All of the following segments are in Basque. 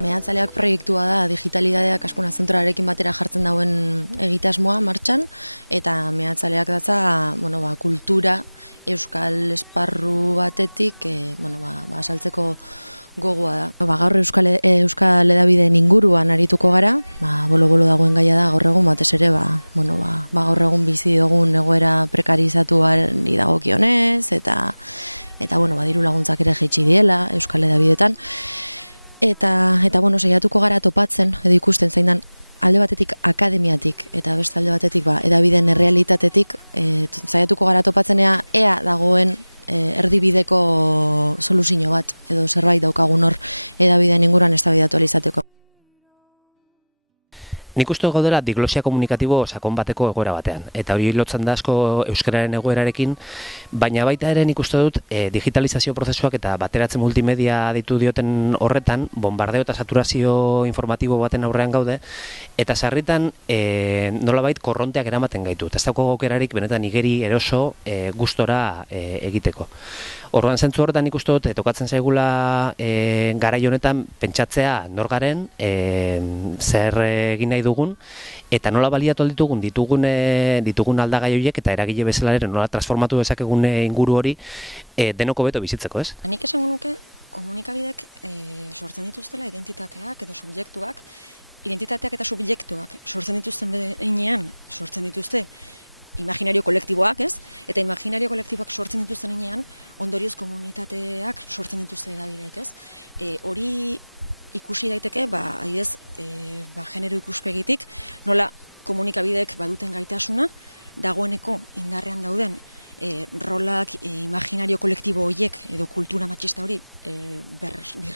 Meatzaleak proiektua da Digitalidadea Kaskuna Zentroarekin batera jartzen dauen egitasmoa martxan, eta meatzaleak datza kultura euskal esparru batetik saltzeko gogoa da. Gaur euskal hedabideen inguruan arituko gara, bolo-bolo dagoen gaia da gaur egun batez ere gaur egun bizi dugun egoera prekarizatuari dagokionez eta diru laguntzak ere jaitsi diela euskal hedabideetan. Eta saiatuko gara topatzen, edo ikusten zein dan, alde batetik akademiatik, eta beste alde batetik hedabideen errealitatetik, saiatuko gara topatzen ea dagoen erdibideko soluzio bat, edo zerbait daukagun hor hedabideen inguruan eztabaidatu ahal izateko. Nik uste gaudela diglosia komunikatibo sakon bateko egoera batean, eta hori lotzen da asko euskararen egoerarekin, baina baita ere nik uste dut digitalizazio prozesuak eta bateratzen multimedia ditu dioten horretan, bombardeo eta saturazio informatibo baten aurrean gaude, eta sarritan nolabait korronteak eramaten gaitu, eta ez dauko aukerarik benetan igeri eroso gustora egiteko. Orduan zentzu horretan ikusten dut, tokatzen zaigula garai honetan pentsatzea nor garen, zer egin nahi dugun, eta nola baliatu ditugun aldagai horiek eta eragile bezala ere nola transformatu dezakegun inguru hori denoko beto bizitzeko, ez? Nik esango nuke komunikabidek sortzen dituztela identitateak edo subjektuak, identitateak eta subjektuak sortzen dituzten behinean, sortzen dituzte imaginario kolektiboak, ez? Eta imaginario kolektiboak sortzen dituzten heinean, ondorioz komunitateak sortzen dituzte hedabideek, ez? Hori ikusi daiteke, adibidez, genero ikuspegitik, nola komunikabideek baduten gaitasuna, dagoeneko indarrean dauden rolak imaginario kolektibo horiek edo kultura matxista hori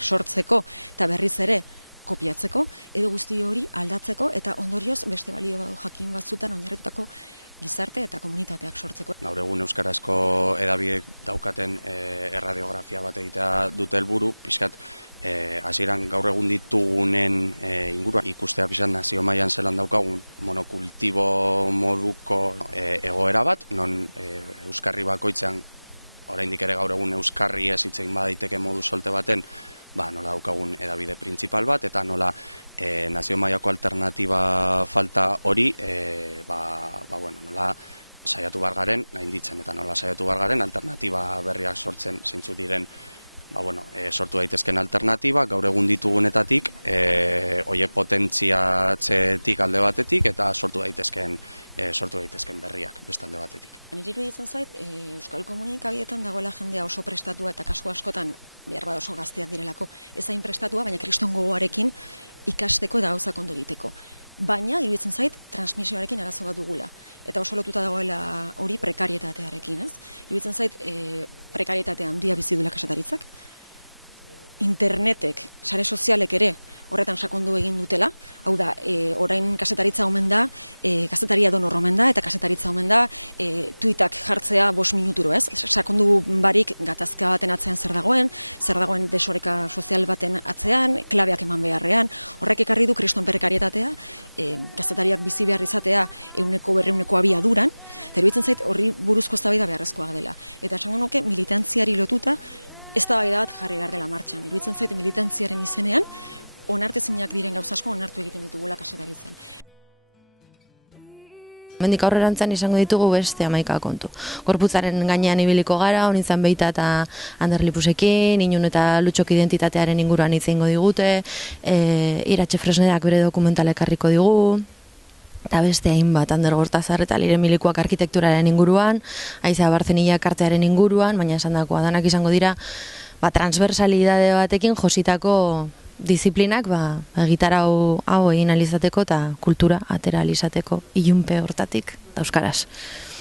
sortzeko eta berriz ere kopiatzeko, edo guzti hori aldatzeko eta ondorioz beste balio jakin batzutan oinarritutako gizarte eta komunitateak sortzeko. Gaur egun euskarazko hedabidek daukaten erradiografia bat egitea dute helburu, pixkat hasieran gaur egun ditugunen inguruan ikustea pixkat nazio mailan zelan daukagun monokultibo moduko egoera bat, non euskarri bakoitzean oraindik ere gaur egun euskarri ez hitz egin badaiteke modu solte baten, nola daukagun hedabide printzipal bat, eta nola nazio mailako alternatiba falta hori, nola saiatu bargaren gainditzen, eta nola saiatu bargaren alternatiba berriak sortzen, zeintzu diren, sortu daitezken alternatiba, gaur egun ditugunetatik, oie potentziatzetik alde batetik, eta sortu daitezken berriak beste alde batetik. Niri iruditzen zait, euskal komunikabideetan dagoela jendea oso prestatua eta kasu askotan behar bat oso gazteak direlako ezain prestatua, baina kriston gogoarekin ikasteko eta gauzak ondo egiteko. Baina, iruditzen zait, transmisioarekin arazo bat dugula. Eta oso lotuta dagoela hori prekarietatearekin, ez? Iruditzen zait, prekarietatea handia bizi duela kazetaritzak. Internetek, sare sozialek ere, horretan sakondu egin dutela. Hau da, orain kasetaritza omen da, kasetaria donor omen da, eta kasetaritza omen da, tuitak jartzea 5 minuturo, ez? Sakondu barik gatazka baten atzean zer dagoen desoreka sozial baten atzean, klabeak eman beharrean, horrek ekarri du kriston prekarietatea, kazetariak bizi behar izatea 100% abiaduran, eta iruditzen zait horri buruzko eztabaida beharrezkoa dela. Eta esango nuke militantziari lotuta, eztabaida bat jarri behar dela martxan. Iruditzen zait militantziaren izenean, onartezinak diren gauza asko onartu egiten ditugula kazetaritzan. Hemendik aurrerantzan izango ditugu beste 11 kontu. Gorputzaren gainean ibiliko gara, honintzan Beita eta Ander Lipusekin, Inun eta Lutxok identitatearen inguruan hitz egingo digute, Iratxe Fresnedak bere dokumentalek ekarriko digu, eta beste hainbat, Ander Gortazar eta Lire Milikuak arkitekturaren inguruan, Aiza Barzenillak artearen inguruan, baina esan dakoa danak izango dira, transversalidade batekin jositako disiplinak gitarra hau egin alizateko eta kultura atera alizateko ilunpe hortatik euskaraz.